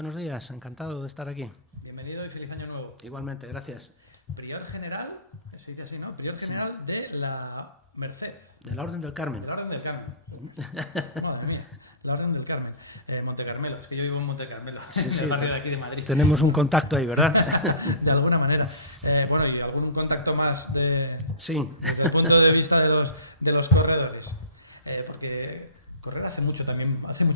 Buenos días, encantado de estar aquí. Bienvenido y feliz año nuevo. Igualmente, gracias. Prior general, se dice así, ¿no? Prior general de la Merced. De la Orden del Carmen. De la Orden del Carmen. Madre mía, la Orden del Carmen. Monte Carmelo, es que yo vivo en Monte Carmelo, en el barrio de aquí de Madrid. Tenemos un contacto ahí, ¿verdad? De alguna manera. Bueno, y algún contacto más desde el punto de vista de los corredores. Porque correr hace mucho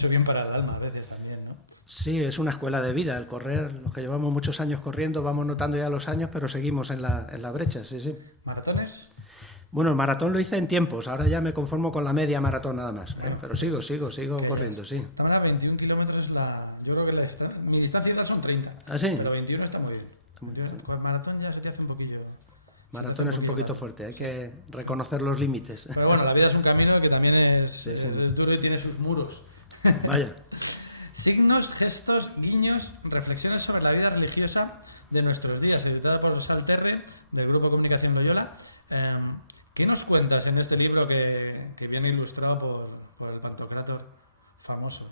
bien para el alma a veces también, ¿no? Sí, es una escuela de vida el correr. Los que llevamos muchos años corriendo vamos notando ya los años, pero seguimos en la brecha, sí. ¿Maratones? Bueno, el maratón lo hice en tiempos, ahora ya me conformo con la media maratón nada más, pero sigo corriendo, sí. Esta manera 21 kilómetros es yo creo que mi distancia son 30, ¿Ah, sí? Pero 21 está muy bien. Con el maratón ya se te hace un poquillo... Maratón es un poquito fuerte, hay que reconocer los límites. Pero bueno, la vida es un camino que también es duro y tiene sus muros. Vaya. Signos, gestos, guiños, reflexiones sobre la vida religiosa de nuestros días, editada por Salterre, del Grupo Comunicación Loyola. ¿Qué nos cuentas en este libro que viene ilustrado por el Pantocrator famoso?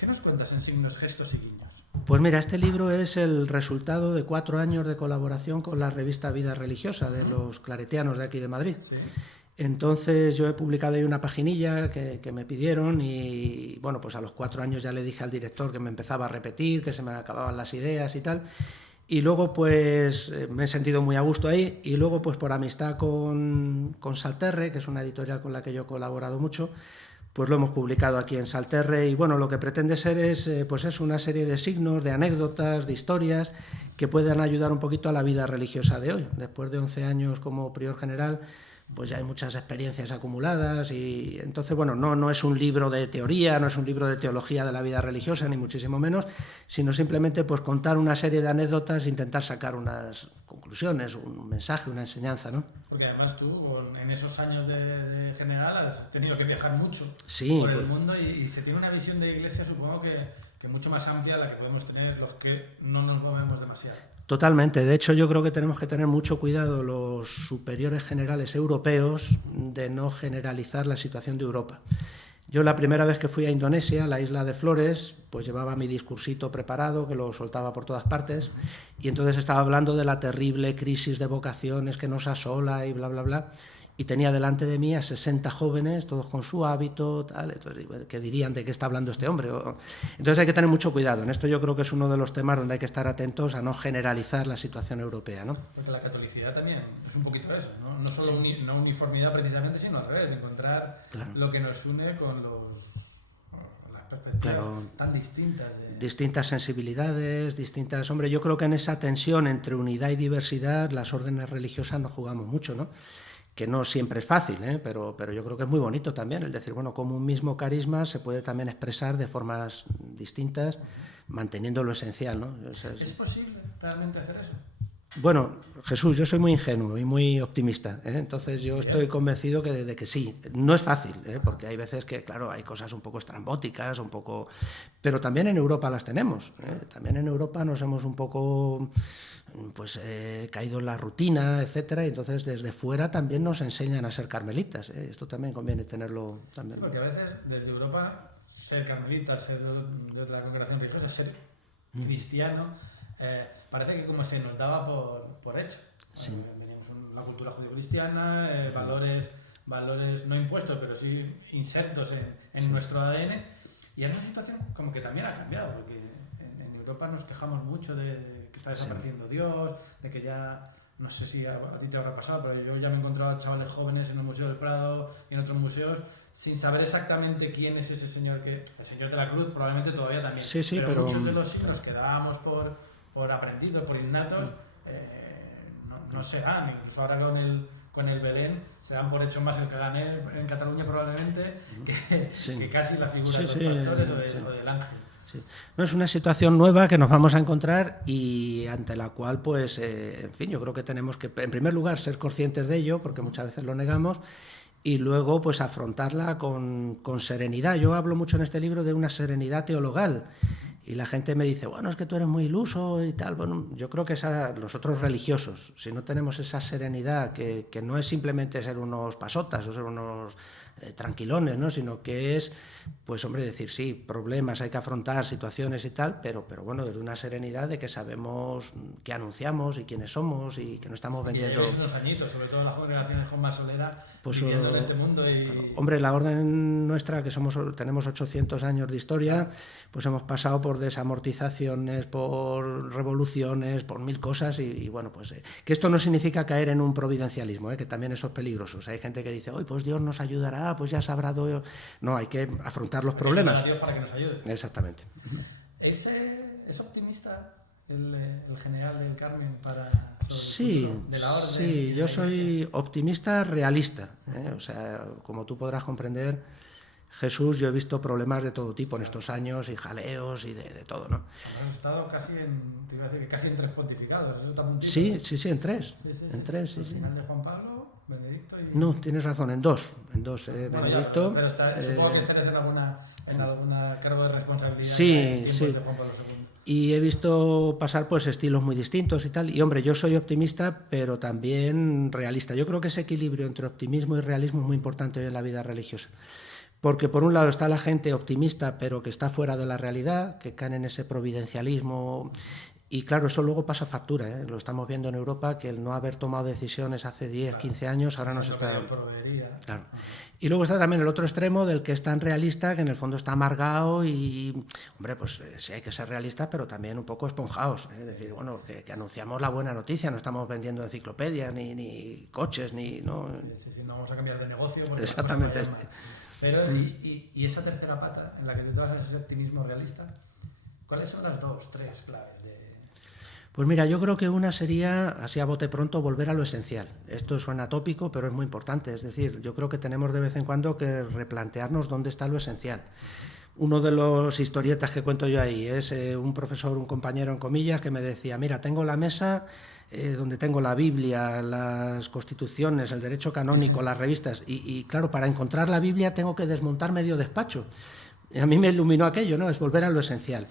¿Qué nos cuentas en signos, gestos y guiños? Pues mira, este libro es el resultado de 4 años de colaboración con la revista Vida Religiosa de los claretianos de aquí de Madrid. Sí. Entonces yo he publicado ahí una paginilla que me pidieron y bueno, pues a los 4 años ya le dije al director que me empezaba a repetir, que se me acababan las ideas y tal. Y luego pues me he sentido muy a gusto ahí y luego pues por amistad con Salterre, que es una editorial con la que yo he colaborado mucho, pues lo hemos publicado aquí en Salterre y bueno, lo que pretende ser es una serie de signos, de anécdotas, de historias que puedan ayudar un poquito a la vida religiosa de hoy. Después de 11 años como prior general, pues ya hay muchas experiencias acumuladas y entonces, bueno, no es un libro de teoría, no es un libro de teología de la vida religiosa, ni muchísimo menos, sino simplemente pues contar una serie de anécdotas e intentar sacar unas conclusiones, un mensaje, una enseñanza, ¿no? Porque además tú, en esos años de general, has tenido que viajar mucho por el mundo y se tiene una visión de iglesia, supongo que mucho más amplia a la que podemos tener los que no nos movemos demasiado. Totalmente. De hecho, yo creo que tenemos que tener mucho cuidado los superiores generales europeos de no generalizar la situación de Europa. Yo la primera vez que fui a Indonesia, a la isla de Flores, pues llevaba mi discursito preparado, que lo soltaba por todas partes, y entonces estaba hablando de la terrible crisis de vocaciones que nos asola y bla, bla, bla, y tenía delante de mí a 60 jóvenes, todos con su hábito, tal, entonces, ¿qué dirían de qué está hablando este hombre? Entonces hay que tener mucho cuidado. En esto yo creo que es uno de los temas donde hay que estar atentos a no generalizar la situación europea, ¿no? Porque la catolicidad también es un poquito eso, ¿no? No solo no uniformidad precisamente, sino al revés, encontrar lo que nos une con las perspectivas tan distintas. Distintas sensibilidades, distintas... Hombre, yo creo que en esa tensión entre unidad y diversidad las órdenes religiosas nos jugamos mucho, ¿no? Que no siempre es fácil, pero yo creo que es muy bonito también el decir, bueno, como un mismo carisma se puede también expresar de formas distintas, manteniendo lo esencial, ¿no? ¿Es posible realmente hacer eso? Bueno, Jesús, yo soy muy ingenuo y muy optimista, entonces yo estoy convencido de que sí. No es fácil, porque hay veces que, claro, hay cosas un poco estrambóticas, pero también en Europa las tenemos. También en Europa nos hemos un poco caído en la rutina, etcétera, y entonces desde fuera también nos enseñan a ser carmelitas. Esto también conviene tenerlo también. Porque a veces desde Europa ser carmelita, ser de la congregación religiosa, ser cristiano, parece que como se nos daba por hecho. Sí. Veníamos una cultura judío-cristiana, valores no impuestos, pero sí insertos en nuestro ADN, y es una situación como que también ha cambiado, porque en Europa nos quejamos mucho de que está desapareciendo Dios, de que ya, no sé si a ti te habrá pasado, pero yo ya me he encontrado chavales jóvenes en el Museo del Prado y en otros museos sin saber exactamente quién es ese señor, el señor de la cruz probablemente todavía también, pero muchos de los signos que dábamos por aprendidos, por innatos, no se dan. Incluso ahora con el Belén se dan por hecho más el Caganer en Cataluña probablemente que casi la figura de los pastores o del ángel. Sí. No, es una situación nueva que nos vamos a encontrar y ante la cual, pues, en fin, yo creo que tenemos que, en primer lugar, ser conscientes de ello, porque muchas veces lo negamos, y luego, pues, afrontarla con serenidad. Yo hablo mucho en este libro de una serenidad teologal, Y la gente me dice, bueno, es que tú eres muy iluso y tal. Bueno, yo creo que nosotros religiosos, si no tenemos esa serenidad, que no es simplemente ser unos pasotas o ser unos tranquilones, ¿no? Sino que es, pues hombre, decir, sí, problemas, hay que afrontar situaciones y tal, pero bueno, desde una serenidad de que sabemos qué anunciamos y quiénes somos y que no estamos vendiendo... Y lleváis unos añitos, sobre todo las generaciones con más soledad, pues, viviendo en este mundo y... Hombre, la orden nuestra, que tenemos 800 años de historia, pues hemos pasado por desamortizaciones, por revoluciones, por mil cosas y bueno, pues que esto no significa caer en un providencialismo, que también eso es peligroso. O sea, hay gente que dice, pues Dios nos ayudará, pues ya sabrá... No, hay que afrontar los problemas. Hay que ayudar a Dios para que nos ayude. Exactamente. ¿Es optimista el general del Carmen para sí, de la orden? Sí, yo soy optimista realista. O sea, como tú podrás comprender, Jesús, yo he visto problemas de todo tipo en estos años y jaleos y de todo, ¿no? Has estado casi en 3 pontificados. Eso está muy sí, en 3. Sí. En 3, sí. Al final de Juan Pablo, Benedicto y... No, tienes razón, en 2. Bueno, Benedicto... pero supongo que estarás en alguna cargo de responsabilidad. Sí. De Juan Pablo II. Y he visto pasar pues estilos muy distintos y tal. Y hombre, yo soy optimista, pero también realista. Yo creo que ese equilibrio entre optimismo y realismo es muy importante hoy en la vida religiosa. Porque por un lado está la gente optimista, pero que está fuera de la realidad, que caen en ese providencialismo. Y claro, eso luego pasa factura, ¿eh? Lo estamos viendo en Europa, que el no haber tomado decisiones hace 10, 15 años, ahora nos está... Claro. Y luego está también el otro extremo del que es tan realista, que en el fondo está amargado y, hombre, pues sí hay que ser realistas, pero también un poco esponjados. Es decir, bueno, que anunciamos la buena noticia, no estamos vendiendo enciclopedias, ni coches, ni... ¿no? Sí, no vamos a cambiar de negocio. Exactamente. Pero, y esa tercera pata, en la que tú vas a ese optimismo realista, ¿cuáles son las 2, 3 claves de...? Pues mira, yo creo que una sería, así a bote pronto, volver a lo esencial. Esto suena tópico, pero es muy importante. Es decir, yo creo que tenemos de vez en cuando que replantearnos dónde está lo esencial. Uno de los historietas que cuento yo ahí es un profesor, un compañero en comillas, que me decía, mira, tengo la mesa donde tengo la Biblia, las constituciones, el derecho canónico, las revistas, y claro, para encontrar la Biblia tengo que desmontar medio despacho. Y a mí me iluminó aquello, ¿no? Es volver a lo esencial.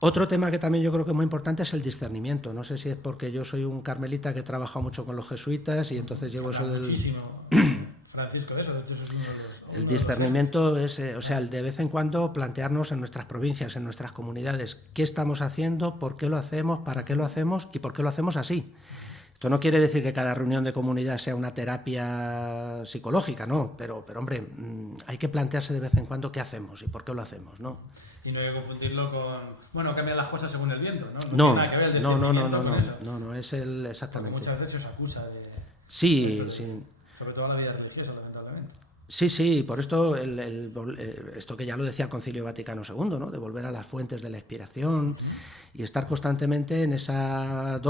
Otro tema que también yo creo que es muy importante es el discernimiento. No sé si es porque yo soy un carmelita que he trabajado mucho con los jesuitas y entonces llevo eso del... Muchísimo, Francisco, de eso es uno de los... El discernimiento es, o sea, el de vez en cuando plantearnos en nuestras provincias, en nuestras comunidades, qué estamos haciendo, por qué lo hacemos, para qué lo hacemos y por qué lo hacemos así. Esto no quiere decir que cada reunión de comunidad sea una terapia psicológica, no, pero hombre, hay que plantearse de vez en cuando qué hacemos y por qué lo hacemos, ¿no? Y no hay que confundirlo con, bueno, cambian las cosas según el viento, ¿no? No, tiene nada que ver el discernimiento con eso. no, es el exactamente. Porque muchas veces se os acusa de... Sí. Sobre todo la vida religiosa, lamentablemente. Sí, por esto, esto que ya lo decía el Concilio Vaticano II, ¿no? De volver a las fuentes de la inspiración y estar constantemente en esa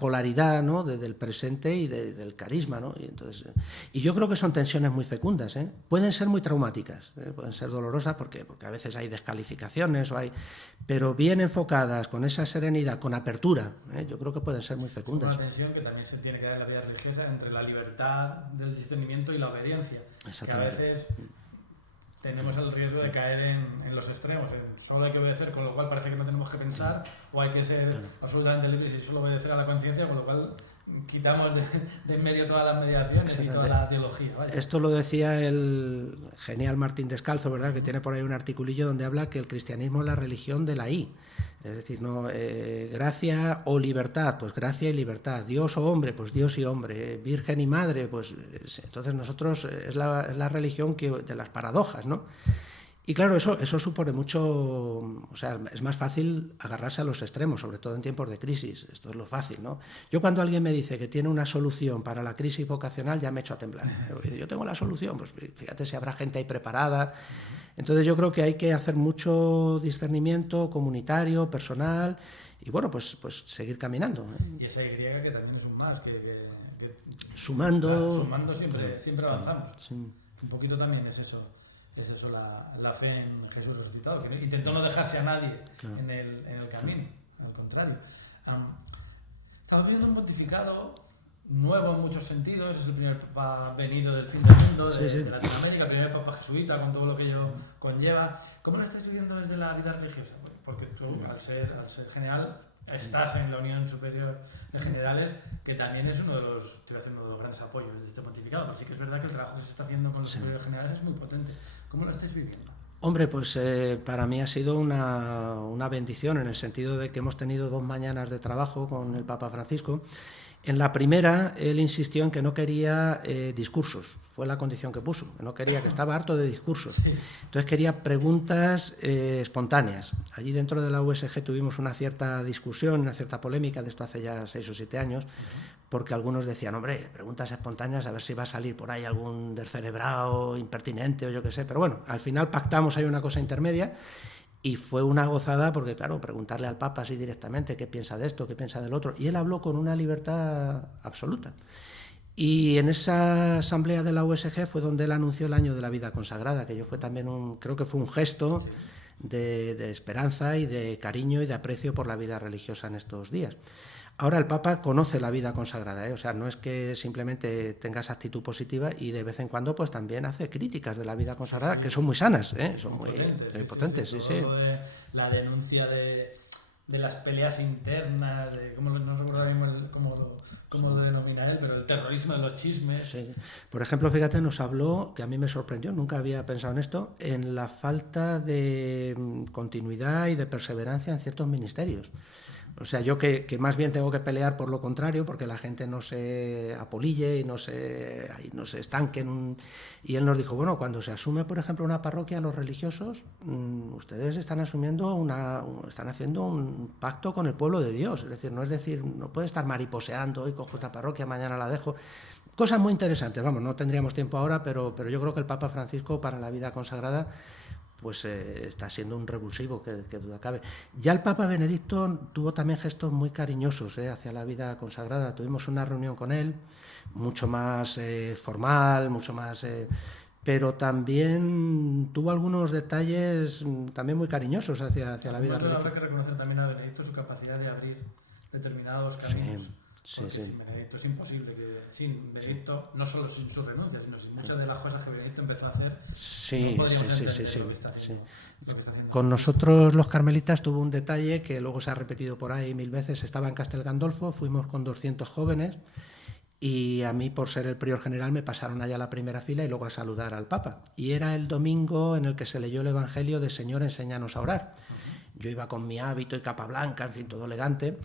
polaridad, ¿no? Del presente y del carisma, ¿no? Y yo creo que son tensiones muy fecundas, ¿eh? Pueden ser muy traumáticas, pueden ser dolorosas porque a veces hay descalificaciones pero bien enfocadas, con esa serenidad, con apertura, yo creo que pueden ser muy fecundas. Es una tensión que también se tiene que dar en la vida religiosa entre la libertad del discernimiento y la obediencia. Que a veces tenemos el riesgo de caer en los extremos. Solo hay que obedecer, con lo cual parece que no tenemos que pensar, o hay que ser absolutamente libres y solo obedecer a la conciencia, con lo cual quitamos de en medio todas las mediaciones y toda la teología. Vaya. Esto lo decía el genial Martín Descalzo, ¿verdad? Que tiene por ahí un articulillo donde habla que el cristianismo es la religión de la I. Es decir, no gracia o libertad, pues gracia y libertad. Dios o hombre, pues Dios y hombre. Virgen y madre, pues entonces nosotros es la religión de las paradojas, ¿no? Y claro, eso supone mucho, o sea, es más fácil agarrarse a los extremos, sobre todo en tiempos de crisis. Esto es lo fácil, ¿no? Yo cuando alguien me dice que tiene una solución para la crisis vocacional, ya me echo a temblar. Yo tengo la solución, pues fíjate si habrá gente ahí preparada. Entonces yo creo que hay que hacer mucho discernimiento comunitario, personal, y bueno, pues seguir caminando, ¿eh? Y esa Y que también es un más, sumando siempre avanzamos. Sí. Un poquito también es eso la fe en Jesús resucitado, que intentó no dejarse a nadie en el camino, al contrario. Estamos viendo un pontificado nuevo en muchos sentidos, es el primer papa venido del fin del mundo, de Latinoamérica, el primer papa jesuita con todo lo que ello conlleva, ¿Cómo lo estás viviendo desde la vida religiosa? Porque tú, al ser general, estás en la Unión Superior de Generales, que también es uno de los grandes apoyos de este pontificado. Pero sí que es verdad que el trabajo que se está haciendo con los superiores generales es muy potente. ¿Cómo lo estáis viviendo? Hombre, pues para mí ha sido una bendición, en el sentido de que hemos tenido 2 mañanas de trabajo con el Papa Francisco. En la primera, él insistió en que no quería discursos, fue la condición que puso, no quería, que estaba harto de discursos. Sí. Entonces quería preguntas espontáneas. Allí dentro de la USG tuvimos una cierta discusión, una cierta polémica, de esto hace ya 6 o 7 años, porque algunos decían, hombre, preguntas espontáneas, a ver si va a salir por ahí algún descerebrado, impertinente o yo qué sé. Pero bueno, al final pactamos ahí una cosa intermedia. Y fue una gozada porque, claro, preguntarle al Papa así directamente qué piensa de esto, qué piensa del otro. Y él habló con una libertad absoluta. Y en esa asamblea de la USG fue donde él anunció el año de la vida consagrada, que yo fue también creo que fue un gesto de esperanza y de cariño y de aprecio por la vida religiosa en estos días. Ahora el Papa conoce la vida consagrada, o sea, no es que simplemente tenga esa actitud positiva, y de vez en cuando pues también hace críticas de la vida consagrada, que son muy sanas, son muy potentes. Sí. De la denuncia de las peleas internas, de no recuerdo ahora mismo cómo lo denomina él, pero el terrorismo de los chismes. Sí. Por ejemplo, fíjate, nos habló, que a mí me sorprendió, nunca había pensado en esto, en la falta de continuidad y de perseverancia en ciertos ministerios. O sea, yo que más bien tengo que pelear por lo contrario, porque la gente no se apolille y no se estanque. Y él nos dijo, bueno, cuando se asume, por ejemplo, una parroquia, los religiosos, ustedes están están haciendo un pacto con el pueblo de Dios. Es decir, no puede estar mariposeando, hoy cojo esta parroquia, mañana la dejo. Cosas muy interesantes, vamos, no tendríamos tiempo ahora, pero yo creo que el Papa Francisco, para la vida consagrada, pues está siendo un revulsivo, que duda cabe. Ya el Papa Benedicto tuvo también gestos muy cariñosos hacia la vida consagrada. Tuvimos una reunión con él, mucho más formal, mucho más... pero también tuvo algunos detalles también muy cariñosos hacia la vida religiosa. Habrá que reconocer también a Benedicto su capacidad de abrir determinados caminos. Sí. Sin Benedicto es imposible sin Benedicto, no solo sin su renuncia, sino sin muchas de las cosas que Benedicto empezó a hacer. Sí. Con nosotros los carmelitas tuvo un detalle que luego se ha repetido por ahí 1000 veces. Estaba en Castel Gandolfo, fuimos con 200 jóvenes y a mí, por ser el prior general, me pasaron allá a la primera fila y luego a saludar al Papa. Y era el domingo en el que se leyó el Evangelio de Señor, enséñanos a orar. Yo iba con mi hábito y capa blanca, en fin, todo elegante.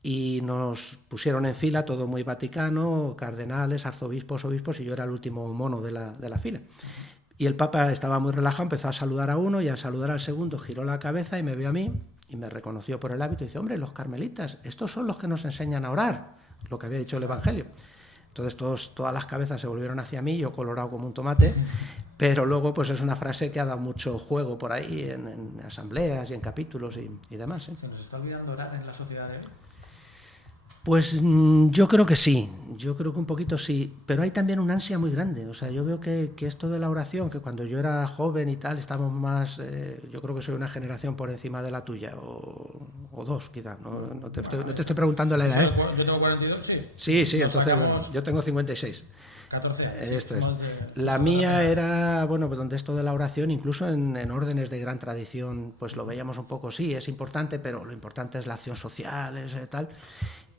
Y nos pusieron en fila, todo muy vaticano, cardenales, arzobispos, obispos, y yo era el último mono de la fila. Y el Papa estaba muy relajado, empezó a saludar a uno y al saludar al segundo giró la cabeza y me vio a mí y me reconoció por el hábito y dice, hombre, los carmelitas, estos son los que nos enseñan a orar, lo que había dicho el Evangelio. Entonces todas las cabezas se volvieron hacia mí, yo colorado como un tomate, pero luego pues es una frase que ha dado mucho juego por ahí en asambleas y en capítulos y demás. ¿Se nos está olvidando orar en la sociedad de hoy? Pues yo creo que sí, yo creo que un poquito sí, pero hay también una ansia muy grande. O sea, yo veo que esto de la oración, que cuando yo era joven y tal, estamos más, yo creo que soy una generación por encima de la tuya, o dos quizá, no te estoy preguntando la edad, ¿eh? Yo tengo 42, sí. Sí, entonces bueno, yo tengo 56. 14 años. Esto es. La mía era, bueno, pues donde esto de la oración, incluso en órdenes de gran tradición, pues lo veíamos un poco, sí, es importante, pero lo importante es la acción social, tal.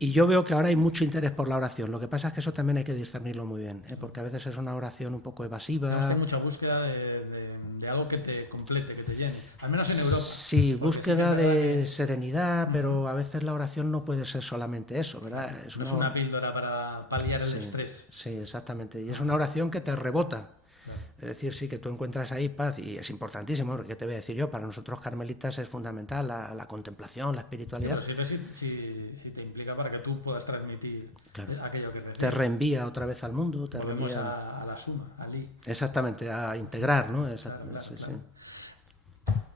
Y yo veo que ahora hay mucho interés por la oración. Lo que pasa es que eso también hay que discernirlo muy bien, porque a veces es una oración un poco evasiva. Hay mucha búsqueda de algo que te complete, que te llene. Al menos en Europa. Sí, búsqueda de serenidad, pero a veces la oración no puede ser solamente eso, ¿verdad? Es una píldora para paliar el estrés. Sí, exactamente. Y es una oración que te rebota. Es decir, sí, que tú encuentras ahí paz y es importantísimo, ¿qué te voy a decir yo? Para nosotros carmelitas es fundamental la contemplación, la espiritualidad. Pero si te implica para que tú puedas transmitir aquello que recibes. Te reenvía otra vez al mundo, te Volvemos reenvía a la suma, al I. Exactamente, a integrar, ¿no? Claro.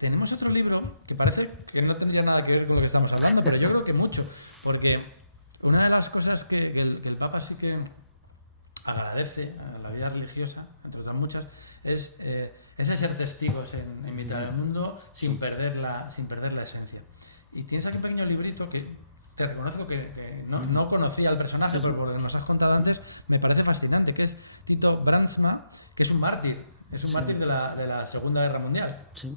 Tenemos otro libro que parece que no tendría nada que ver con lo que estamos hablando, pero yo creo que mucho, porque una de las cosas que el Papa sí que agradece a la vida religiosa, entre otras muchas, es ese ser testigos en mitad del mundo sin perder la esencia. Y tienes aquí un pequeño librito que te reconozco que no conocía al personaje, pero por lo que nos has contado antes, me parece fascinante, que es Tito Brandsma, que es un mártir. Es un mártir de la Segunda Guerra Mundial. Sí.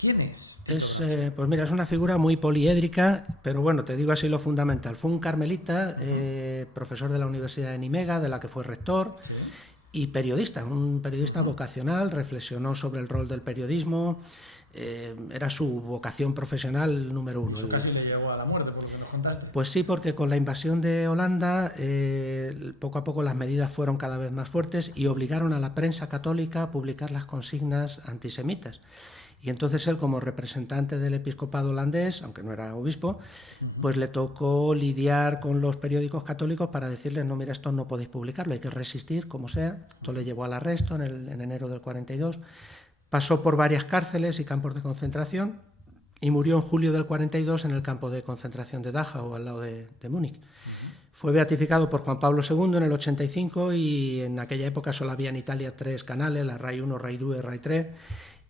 ¿Quién es? Pues mira, es una figura muy poliédrica, pero bueno, te digo así lo fundamental. Fue un carmelita, profesor de la Universidad de Nimega, de la que fue rector, y periodista, un periodista vocacional, reflexionó sobre el rol del periodismo, era su vocación profesional número uno. Eso casi le llegó a la muerte, por lo que nos contaste. Pues sí, porque con la invasión de Holanda, poco a poco las medidas fueron cada vez más fuertes y obligaron a la prensa católica a publicar las consignas antisemitas. Y entonces él, como representante del episcopado holandés, aunque no era obispo, pues le tocó lidiar con los periódicos católicos para decirles, no, mira, esto no podéis publicarlo, hay que resistir, como sea. Esto le llevó al arresto en enero del 42. Pasó por varias cárceles y campos de concentración y murió en julio del 42 en el campo de concentración de Dachau, al lado de Múnich. Fue beatificado por Juan Pablo II en el 85 y en aquella época solo había en Italia 3 canales, la RAI 1, RAI 2 y RAI 3.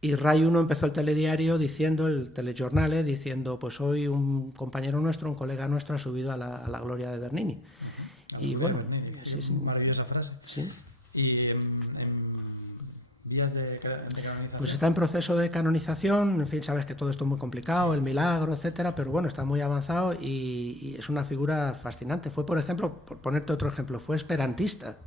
Y RAI 1 empezó el telediario diciendo, el telegiornale, diciendo, pues hoy un compañero nuestro, un colega nuestro ha subido a la gloria de Bernini. Y bueno, sí. Maravillosa frase. Sí. ¿Y en vías de canonización? Pues está en proceso de canonización, en fin, sabes que todo esto es muy complicado, el milagro, etcétera, pero bueno, está muy avanzado y es una figura fascinante. Fue, por ejemplo, por ponerte otro ejemplo, fue esperantista.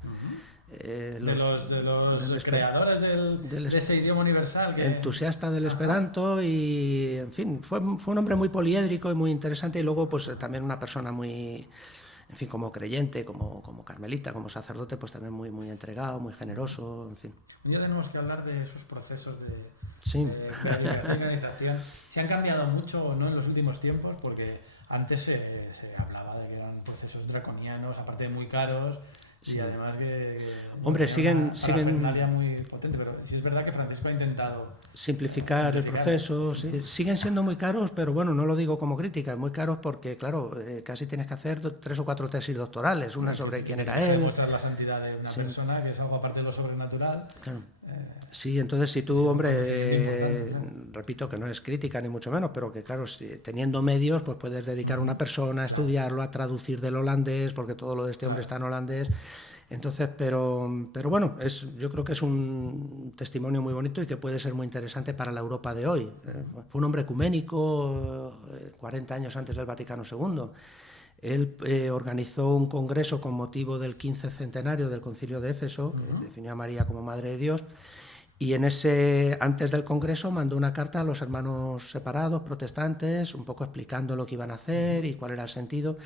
De los creadores de ese idioma universal. Entusiasta del esperanto y, en fin, fue un hombre muy poliédrico y muy interesante y luego pues también una persona muy, en fin, como creyente, como carmelita, como sacerdote, pues también muy, muy entregado, muy generoso, en fin. Un día tenemos que hablar de esos procesos sí. de canonización. ¿Se han cambiado mucho o no en los últimos tiempos? Porque antes se hablaba de que eran procesos draconianos, aparte de muy caros. Sí. Y además hombre, siguen muy potente, pero sí es verdad que Francisco ha intentado simplificar el proceso. Sí. Siguen siendo muy caros, pero bueno, no lo digo como crítica, muy caros porque, claro, casi tienes que hacer 3 o 4 tesis doctorales, una sobre quién era él. Demostrar la santidad de una persona, que es algo aparte de lo sobrenatural. Claro. Sí, entonces si tú, hombre, repito que no es crítica ni mucho menos, pero que claro, teniendo medios, pues puedes dedicar a una persona a estudiarlo, a traducir del holandés, porque todo lo de este hombre está en holandés. Entonces, pero bueno, yo creo que es un testimonio muy bonito y que puede ser muy interesante para la Europa de hoy. Fue un hombre ecuménico, 40 años antes del Vaticano II. Él organizó un congreso con motivo del 15 centenario del Concilio de Éfeso, que definió a María como Madre de Dios, y antes del congreso mandó una carta a los hermanos separados, protestantes, un poco explicando lo que iban a hacer y cuál era el sentido.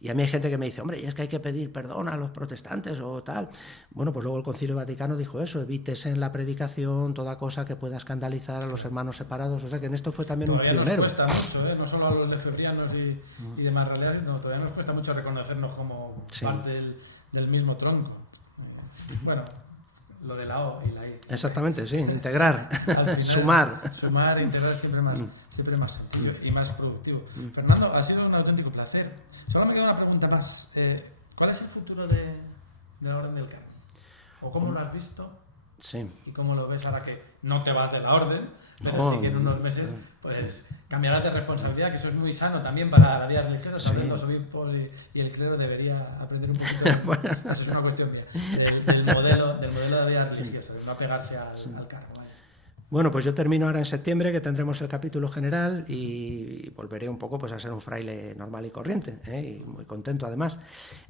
Y a mí hay gente que me dice, hombre, ¿y es que hay que pedir perdón a los protestantes o tal? Bueno, pues luego el Concilio Vaticano dijo eso, evítese en la predicación toda cosa que pueda escandalizar a los hermanos separados. O sea que en esto fue también un pionero. Nos cuesta mucho, no solo a los lefebvrianos y demás realidades, no, todavía nos cuesta mucho reconocernos como parte del mismo tronco. Bueno, lo de la O y la I. Exactamente, sí, integrar, final, sumar. Sumar e integrar siempre más sencillo y más productivo. Fernando, ha sido un auténtico placer. Solo me queda una pregunta más. ¿Cuál es el futuro de la Orden del Carmen? ¿O cómo lo has visto? Sí. ¿Y cómo lo ves ahora que no te vas de la Orden? Pero sí que en unos meses pues cambiarás de responsabilidad, que eso es muy sano también para la vida religiosa. Sí. También los obispos y el clero debería aprender un poquito. Bueno. Eso es una cuestión del modelo de la vida religiosa, de no apegarse al cargo. Bueno, pues yo termino ahora en septiembre, que tendremos el capítulo general y volveré un poco pues a ser un fraile normal y corriente, y muy contento además.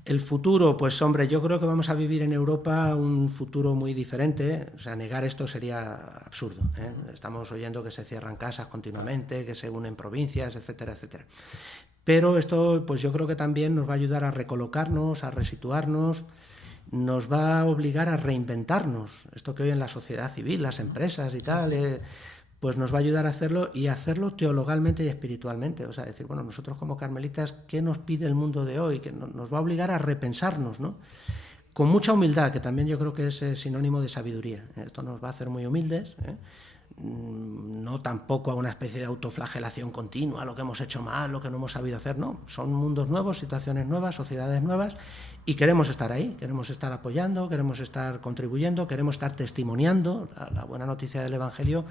El futuro, pues hombre, yo creo que vamos a vivir en Europa un futuro muy diferente, o sea, negar esto sería absurdo. Estamos oyendo que se cierran casas continuamente, que se unen provincias, etcétera, etcétera. Pero esto, pues yo creo que también nos va a ayudar a recolocarnos, a resituarnos, nos va a obligar a reinventarnos. Esto que hoy en la sociedad civil, las empresas y tal, pues nos va a ayudar a hacerlo y a hacerlo teologalmente y espiritualmente. O sea, decir, bueno, nosotros como carmelitas, ¿qué nos pide el mundo de hoy? Que nos va a obligar a repensarnos, ¿no? Con mucha humildad, que también yo creo que es sinónimo de sabiduría. Esto nos va a hacer muy humildes, no tampoco a una especie de autoflagelación continua, lo que hemos hecho mal, lo que no hemos sabido hacer, no. Son mundos nuevos, situaciones nuevas, sociedades nuevas, y queremos estar ahí, queremos estar apoyando, queremos estar contribuyendo, queremos estar testimoniando la buena noticia del Evangelio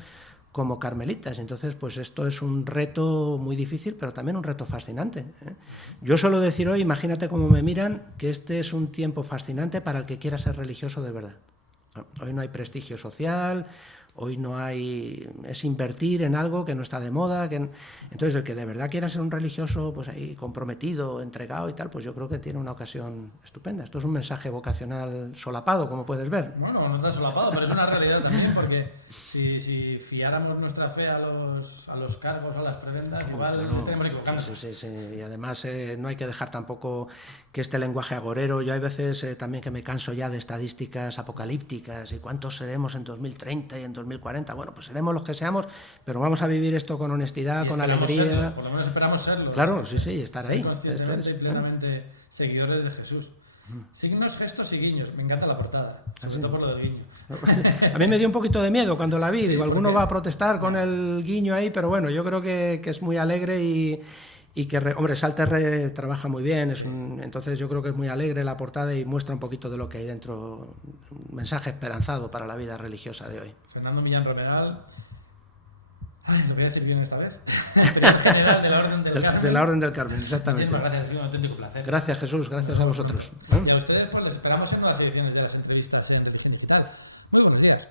como carmelitas. Entonces, pues esto es un reto muy difícil, pero también un reto fascinante. Yo suelo decir hoy, imagínate cómo me miran, que este es un tiempo fascinante para el que quiera ser religioso de verdad. Hoy no hay prestigio social, Hoy no hay... es invertir en algo que no está de moda. Entonces, el que de verdad quiera ser un religioso, pues ahí comprometido, entregado y tal, pues yo creo que tiene una ocasión estupenda. Esto es un mensaje vocacional solapado, como puedes ver. Bueno, no tan solapado, pero es una realidad también, porque si fiáramos nuestra fe a los cargos, a las prebendas, igual nos tenemos equivocando. Sí. Y además no hay que dejar tampoco que este lenguaje agorero. Yo hay veces también que me canso ya de estadísticas apocalípticas y cuántos seremos en 2030 y en 2040. Bueno, pues seremos los que seamos, pero vamos a vivir esto con honestidad, con alegría. Serlo, por lo menos esperamos serlo. Claro, sí, estar ahí. Conscientemente y plenamente seguidores de Jesús. Signos, gestos y guiños. Me encanta la portada, sobre todo por lo del guiño. A mí me dio un poquito de miedo cuando la vi. Digo, alguno qué? va a protestar con el guiño ahí, pero bueno, yo creo que es muy alegre y que, hombre, Salter trabaja muy bien, entonces yo creo que es muy alegre la portada y muestra un poquito de lo que hay dentro, un mensaje esperanzado para la vida religiosa de hoy. Fernando Millán Romeral, lo voy a decir bien esta vez, general de la Orden del Carmen. De la Orden del Carmen, exactamente. Muchísimas gracias, ha sido un auténtico placer. Gracias, Jesús, gracias a vosotros. Y a ustedes, pues les esperamos en nuevas ediciones de las entrevistas en el Digital. Muy buenos días.